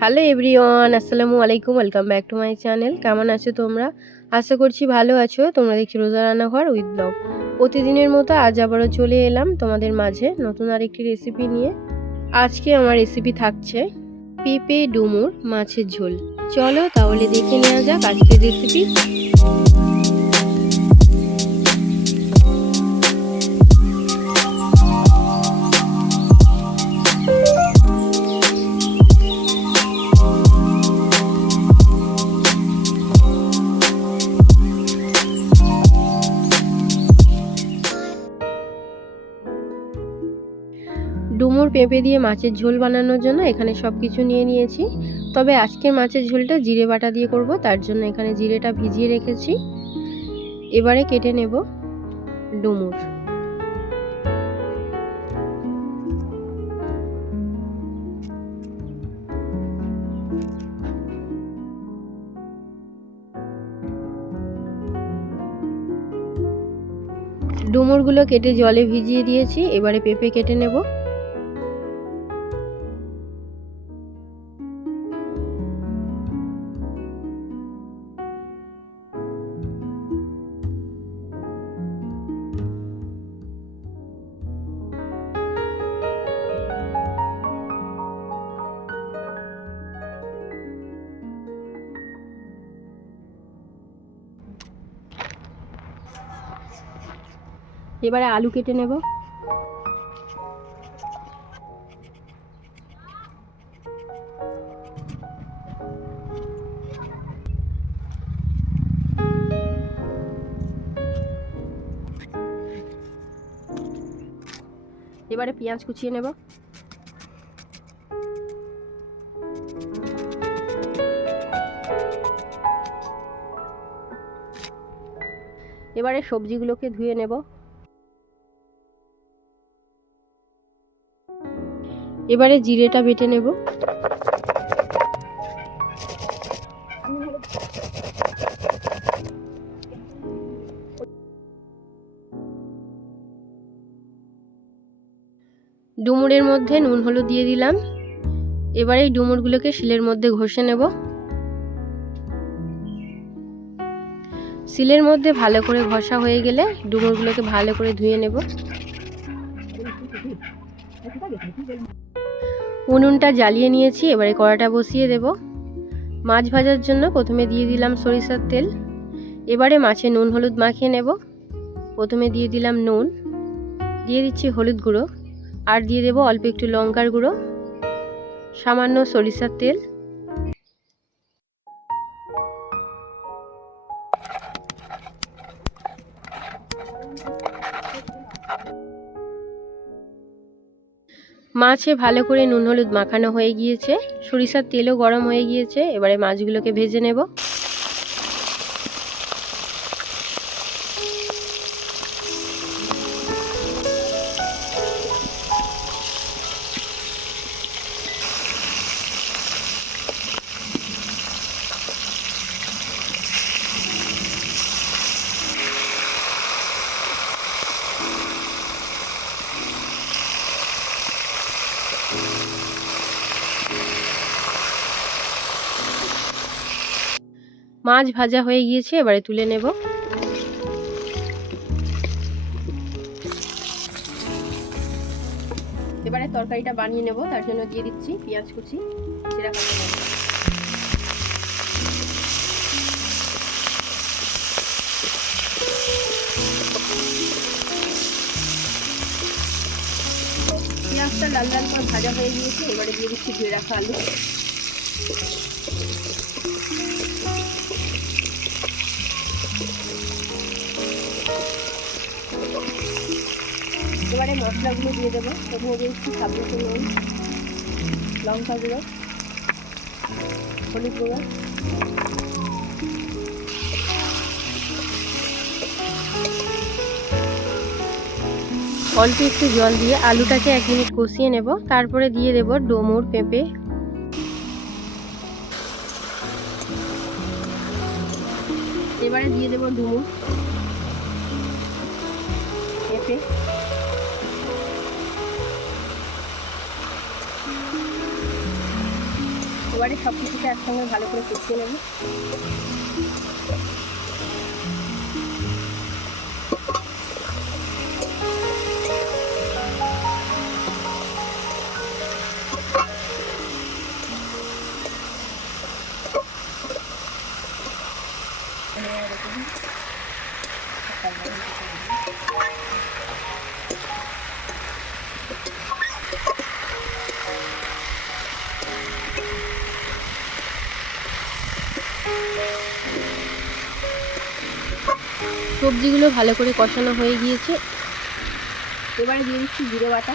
Hello everyone আসসালামু আলাইকুম welcome back to my channel কেমন আছো তোমরা? আশা করছি ভালো আছো। তোমরা দেখছি রোজা রান্নাঘর উইথ ব্লগ প্রতিদিনের মতো আজ আবারও চলে এলাম তোমাদের মাঝে নতুন আরেকটি রেসিপি নিয়ে। আজকে আমার রেসিপি থাকছে পেঁপে ডুমুর মাছের ঝোল। চলো তাহলে দেখে নেওয়া যাক আজকের রেসিপি পেঁপে দিয়ে মাছের ঝোল বানানোর জন্য এখানে সব কিছু নিয়ে নিয়েছি। তবে আজকের মাছের ঝোলটা জিরে বাটা দিয়ে করব, তার জন্য এখানে জিরেটা ভিজিয়ে রেখেছি। এবারে কেটে নেব ডুমুর। ডুমুরগুলো কেটে জলে ভিজিয়ে দিয়েছি, এবারে পেঁপে কেটে নেব। এবারে আলু কেটে নেব। এবারে পেঁয়াজ কুচিয়ে নেব। এবারে সবজিগুলোকে ধুয়ে নেব। এবারে জিরেটা বেটে নেব। ডুমুরের মধ্যে নুন হলুদ দিয়ে দিলাম। এবারে এই ডুমুরগুলোকে শিলের মধ্যে ঘষে নেব। শিলের মধ্যে ভালো করে ঘষা হয়ে গেলে ডুমুরগুলোকে ভালো করে ধুয়ে নেব। উনুনটা জ্বালিয়ে নিয়েছি, এবারে কড়াটা বসিয়ে দেব। মাছ ভাজার জন্য প্রথমে দিয়ে দিলাম সরিষার তেল, এবারে মাছে নুন, হলুদ মাখিয়ে নেব। প্রথমে দিয়ে দিলাম নুন, দিয়ে দিচ্ছি হলুদ গুঁড়ো, আর দিয়ে দেবো অল্প একটু লঙ্কার গুঁড়ো, সামান্য সরিষার তেল। মাছে ভালো করে নুন হলুদ মাখানো হয়ে গিয়েছে। সরিষার তেলও গরম হয়ে গিয়েছে। এবারে মাছগুলোকে ভেজে নেব। মাছ ভাজা হয়ে গিয়েছে, এবারে তুলে নেব। এবারে তরকারিটা বানিয়ে নেব, তার জন্য দিয়ে দিচ্ছি পেঁয়াজ কুচি পেঁয়াজটা লাল লাল করে ভাজা হয়ে গিয়েছে, এবারে দিয়ে দিচ্ছি ধুয়ে রাখা আলু এবারে মশলাগুলো দিয়ে দেবো। প্রথমে দিয়েছি সাবুত নুন, লঙ্কা গুঁড়ো, হলুদ গুঁড়ো। অল্প একটু জল দিয়ে আলুটাকে এক মিনিট কষিয়ে নেব। তারপরে দিয়ে দেব ডোমুর পেঁপে। এবারে দিয়ে দেব ডুমুর পেঁপে। এবারে সব কিছুটা একসঙ্গে ভালো করে কষিয়ে নেব। সবজিগুলো ভালো করে কষানো হয়ে গিয়েছে। এবারে দিয়ে দিচ্ছি জিরে বাটা।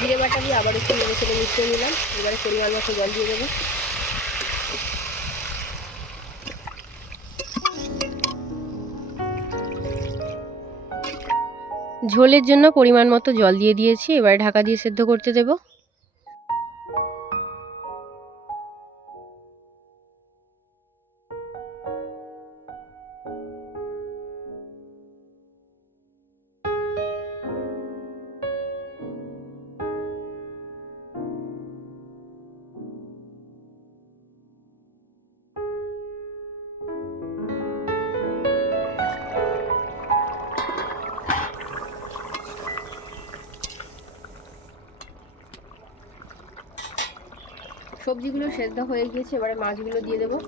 জিরে বাটা দিয়ে আবার একটু নেড়ে ছেড়ে মিশিয়ে নিলাম। এবারে পরিমাণ মতো জল দিয়ে দেবো। ঝোলের জন্য পরিমাণ মতো জল দিয়ে দিয়েছি। এবারে ঢাকা দিয়ে সেদ্ধ করতে দেবো। সবজিগুলো সেদ্ধ হয়ে গিয়েছে, এবারে মাছগুলো দিয়ে দেবো।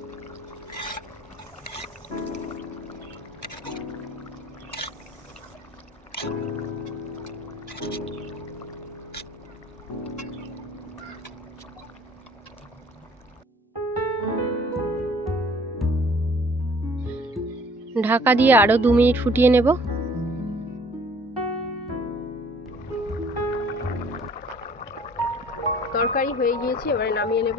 ঢাকা দিয়ে আরও দু মিনিট ফুটিয়ে নেব। তরকারি হয়ে গিয়েছে এবারে নামিয়ে নেব।